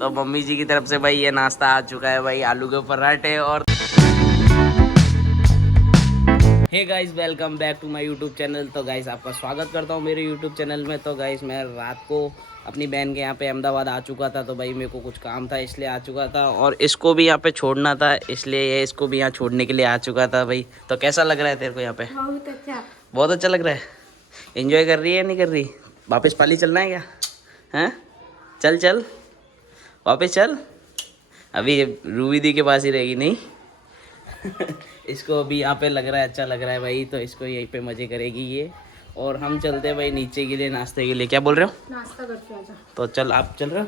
तो मम्मी जी की तरफ से भाई ये नाश्ता आ चुका है भाई, आलू के पराठे। और hey guys, welcome back to my YouTube channel. तो गाइस आपका स्वागत करता हूँ मेरे यूट्यूब चैनल में। तो गाइस मैं रात को अपनी बहन के यहाँ पे अहमदाबाद आ चुका था, तो भाई मेरे को कुछ काम था इसलिए आ चुका था, और इसको भी यहाँ पे छोड़ना था इसलिए ये इसको भी यहाँ छोड़ने के लिए आ चुका था भाई। तो कैसा लग रहा है तेरे को यहाँ पे? बहुत अच्छा। बहुत अच्छा लग रहा है। एंजॉय कर रही है नहीं कर रही? वापस पाली चलना है क्या? हैं? चल चल वापस चल। अभी रूबी दी के पास ही रहेगी नहीं? इसको अभी यहाँ पे लग रहा है अच्छा लग रहा है भाई, तो इसको यहीं पे मज़े करेगी ये। और हम चलते हैं भाई नीचे के लिए नाश्ते के लिए। क्या बोल रहे हो? नाश्ता करके आजा। तो चल, आप चल रहे हो?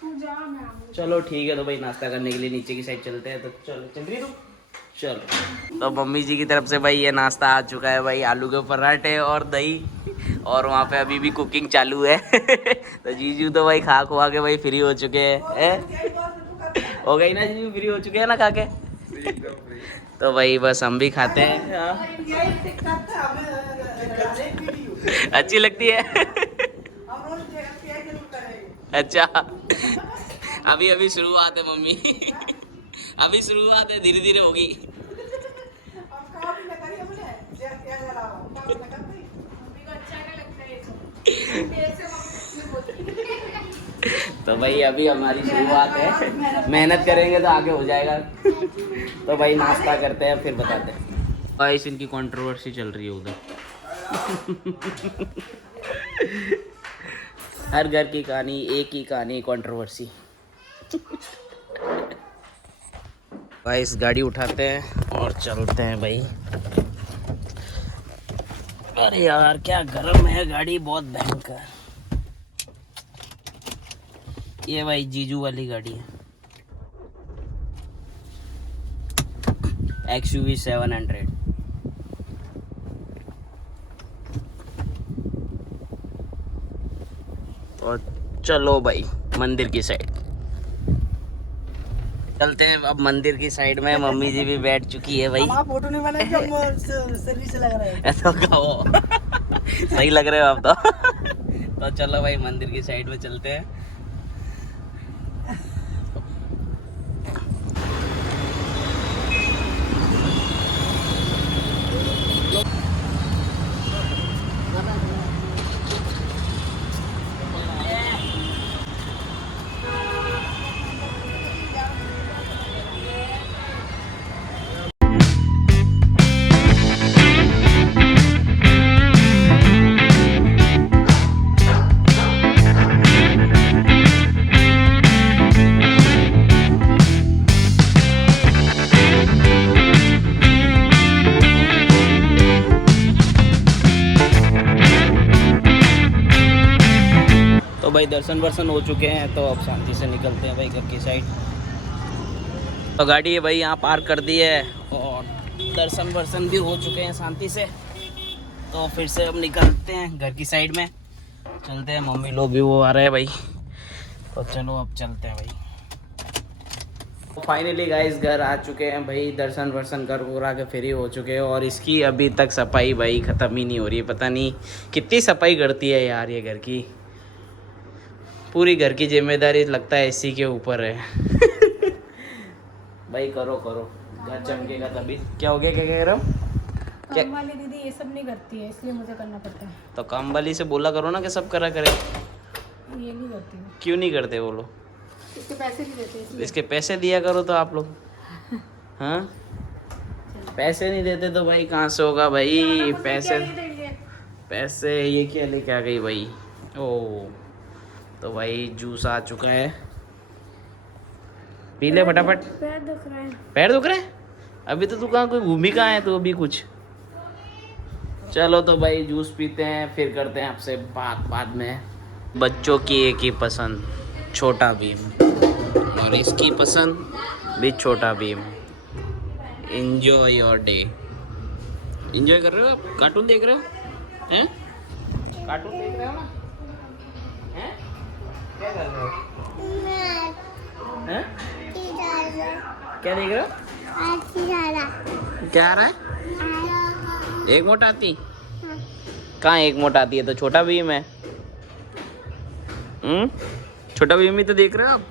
तू जा, मैं आऊंगी। चलो ठीक है, तो भाई नाश्ता करने के लिए नीचे की साइड चलते हैं। तो चल चल रही तू? चलो। तो मम्मी जी की तरफ से भाई ये नाश्ता आ चुका है भाई, आलू के पराठे और दही। और वहाँ पे अभी भी कुकिंग चालू है। तो जीजू तो भाई खा खुआ के भाई फ्री हो चुके हैं। हो गई ना जीजू? फ्री हो चुके हैं ना खा के? तो भाई बस हम भी खाते हैं। अच्छी लगती है। अच्छा, अभी अभी शुरुआत है मम्मी। अभी शुरुआत है, धीरे धीरे होगी। तो भाई अभी हमारी शुरुआत है, मेहनत करेंगे तो आगे हो जाएगा। तो भाई नाश्ता करते हैं फिर बताते हैं। भाई इनकी कंट्रोवर्सी चल रही है उधर। हर घर की कहानी एक ही कहानी, कंट्रोवर्सी। भाई इस गाड़ी उठाते हैं और चलते हैं भाई। अरे यार क्या गर्म है गाड़ी, बहुत भयंकर। ये भाई जीजू वाली गाड़ी है, XUV 700। तो चलो भाई मंदिर की साइड चलते हैं। अब मंदिर की साइड में मम्मी जी भी बैठ चुकी है भाई। फोटो नहीं बनाई, सर्विस लग रहा है। ऐसा कहो। सही लग रहे हो आप तो। तो चलो भाई मंदिर की साइड में चलते हैं। तो भाई दर्शन वर्शन हो चुके हैं, तो अब शांति से निकलते हैं भाई घर की साइड। तो गाड़ी है भाई यहाँ पार्क कर दी है, और दर्शन वर्शन भी हो चुके हैं शांति से। तो फिर से अब निकलते हैं घर की साइड में, चलते हैं। मम्मी लोग भी वो आ रहे हैं भाई, तो चलो अब चलते हैं भाई। फाइनली गाइस घर आ चुके हैं भाई, दर्शन वर्शन कर के फ्री हो चुके हैं। और इसकी अभी तक सफाई भाई ख़त्म ही नहीं हो रही है। पता नहीं कितनी सफाई करती है यार ये घर की। पूरी घर की जिम्मेदारी लगता है इसी के ऊपर है। भाई करो करो, घर चमकेगा तभी। क्या हो गया, क्या कह रहे हो? काम वाली दीदी ये सब नहीं करती है, इसलिए मुझे करना पड़ता है। तो काम वाली से बोला करो ना कि सब करा करे। ये नहीं करती है। क्यों नहीं करते वो लोग? इसके पैसे नहीं देते इसलिए। इसके पैसे दिया करो तो आप लोग। हाँ, पैसे नहीं देते तो भाई कहाँ से होगा भाई? पैसे पैसे ये क्या लेके आ गई भाई? ओ, तो भाई जूस आ चुका है, पी ले फटाफट। पैर दुख रहा है। पैर दुख रहे हैं? अभी तो तू कहाँ कोई घूमी कहाँ है तू अभी कुछ? चलो तो भाई जूस पीते हैं, फिर करते हैं आपसे बात बाद में। बच्चों की एक ही पसंद, छोटा भीम, और इसकी पसंद भी छोटा Bhim. Enjoy your day. Enjoy कर रहे हो आप? कार्टून देख रहे हो? हैं? कार्टून देख रहे हो ना? हैं? क्या कर रहे हो? हैं? क्या देख रहे हो? क्या आ रहा है? एक मोटा हाथी? कहाँ एक मोटा हाथी है? तो छोटा भीम है। छोटा भीम ही तो देख रहे हो आप?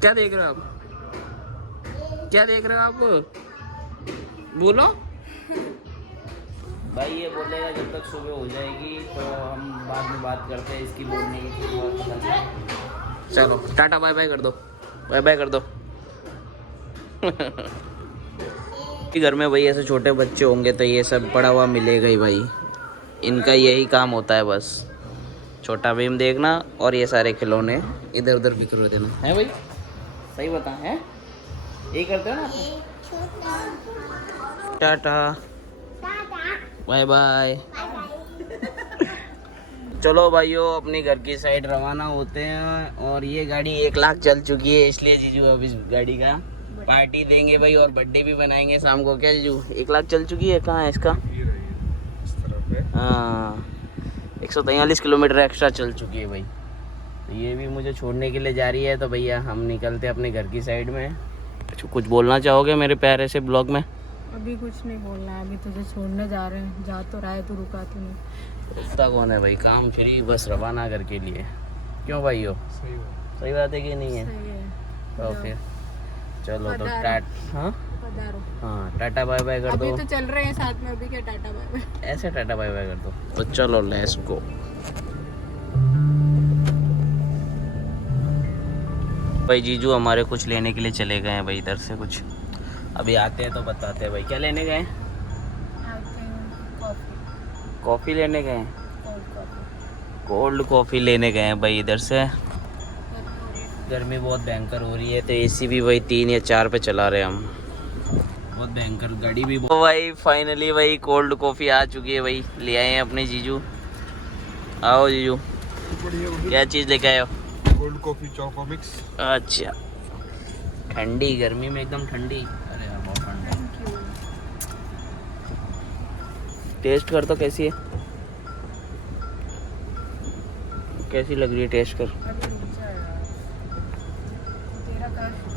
क्या देख रहे हो आप? क्या देख रहे हो आप? बोलो। भाई ये बोलेगा जब तक सुबह हो जाएगी तो हम बाद में बात करते हैं इसकी बोलने की। चलो टाटा बाय बाय कर दो, बाय बाय कर दो। घर में भाई ऐसे छोटे बच्चे होंगे तो ये सब पड़ा हुआ मिलेगा ही भाई, इनका यही काम होता है बस। छोटा भीम देखना और ये सारे खिलौने इधर उधर बिखर देना है भाई। सही बता है, यही करते हो ना? Tata bye bye. चलो भाइयों अपनी घर की साइड रवाना होते हैं। और ये गाड़ी 1 लाख चल चुकी है, इसलिए जीजू अब इस गाड़ी का पार्टी देंगे भाई और बर्थडे भी बनाएंगे शाम को। क्या जीजू 1 लाख चल चुकी है? कहाँ है इसका? हाँ 143 किलोमीटर एक्स्ट्रा चल चुकी है भाई। तो ये भी मुझे छोड़ने के लिए जा रही है, तो भैया हम निकलते हैं अपने घर की साइड में। कुछ बोलना चाहोगे मेरे प्यारे से ब्लॉग में? अभी कुछ नहीं बोलना है, अभी तुझे छोड़ने जा रहे हैं। जा तो रहा है, तू रुका तो नहीं। रुकता कौन है भाई, काम फ्री बस रवाना घर के लिए। क्यों भाई हो? सही बात है कि नहीं है? सही है। तो फिर चलो तो हाँ पधारो। हाँ टाटा बाय बाय कर अभी दो। तो चल रहे हैं साथ में, अभी क्या टाटा बाय बाय। ऐसे टाटा बाय बाय कर दो। तो चलो लेट्स गो। भाई जीजू हमारे कुछ लेने के लिए चले गए हैं भाई, इधर से कुछ अभी आते हैं तो बताते हैं भाई। क्या लेने गए? कॉफ़ी लेने गए हैं, कोल्ड कॉफ़ी लेने गए हैं भाई इधर से। गर्मी बहुत भयंकर हो रही है तो एसी भी भाई 3 या 4 पे चला रहे हैं हम। बहुत भयंकर गाड़ी भी तो भाई फाइनली भाई कोल्ड कॉफ़ी आ चुकी है भाई। ले आए हैं अपने जीजू। आओ जीजू, क्या चीज़ लेके आए हो? Cold coffee choco mix. अच्छा ठंडी, गर्मी में एकदम ठंडी। अरे यार बहुत ठंडा है। टेस्ट कर तो कैसी है, कैसी लग रही है? टेस्ट कर।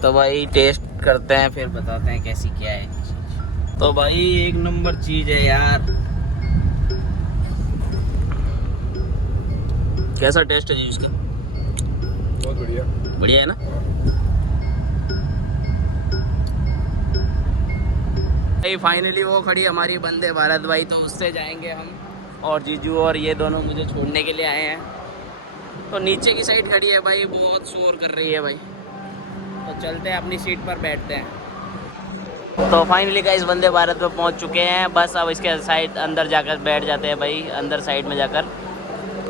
तो भाई टेस्ट करते हैं फिर बताते हैं कैसी क्या है। तो भाई 1 नंबर चीज है यार। कैसा टेस्ट है जी इसका? बहुत बढ़िया। बढ़िया है ना? भाई फाइनली वो खड़ी हमारी वंदे भारत भाई, तो उससे जाएंगे हम। और जीजू और ये दोनों मुझे छोड़ने के लिए आए हैं। तो नीचे की साइड खड़ी है भाई, बहुत शोर कर रही है भाई। तो चलते हैं अपनी सीट पर बैठते हैं। तो फाइनली गाइस वंदे भारत में पहुंच चुके हैं। बस अब इसके साइड अंदर जाकर बैठ जाते हैं भाई, अंदर साइड में जाकर।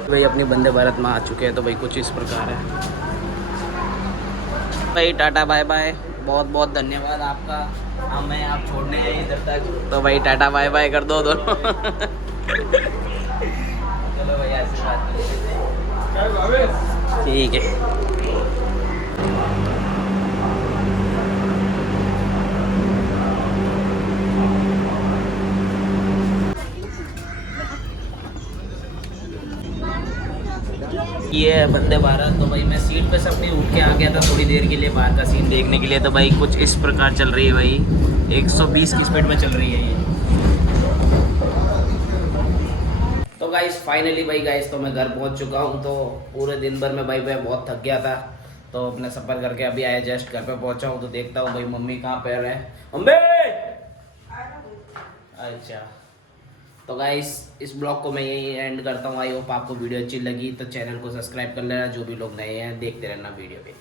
भाई अपनी वंदे भारत में आ चुके हैं। तो भाई कुछ इस प्रकार है भाई। टाटा बाय बाय, बहुत बहुत धन्यवाद आपका, हमें आप छोड़ने आए इधर तक। तो भाई टाटा बाय बाय कर दो दोनों। चलो भाई आशीर्वाद ठीक है। ये है वंदे भारत। तो भाई मैं सीट पे से अपनी उठ के आ गया था थोड़ी देर के लिए बाहर का सीन देखने के लिए। तो भाई कुछ इस प्रकार चल रही है भाई, 120 की स्पीड में चल रही है ये। तो गाइस फाइनली भाई गाइस तो मैं घर पहुंच चुका हूं। तो पूरे दिन भर में भाई मैं बहुत थक गया था, तो अपने सफ़र करके अभी आया जस्ट घर पे पहुंचा हूं। तो देखता हूं भाई मम्मी कहाँ पे है। अम्बे अच्छा। तो गाइस इस ब्लॉग को मैं यही एंड करता हूँ। आई होप आपको वीडियो अच्छी लगी तो चैनल को सब्सक्राइब कर लेना। जो भी लोग नए हैं देखते रहना वीडियो पे।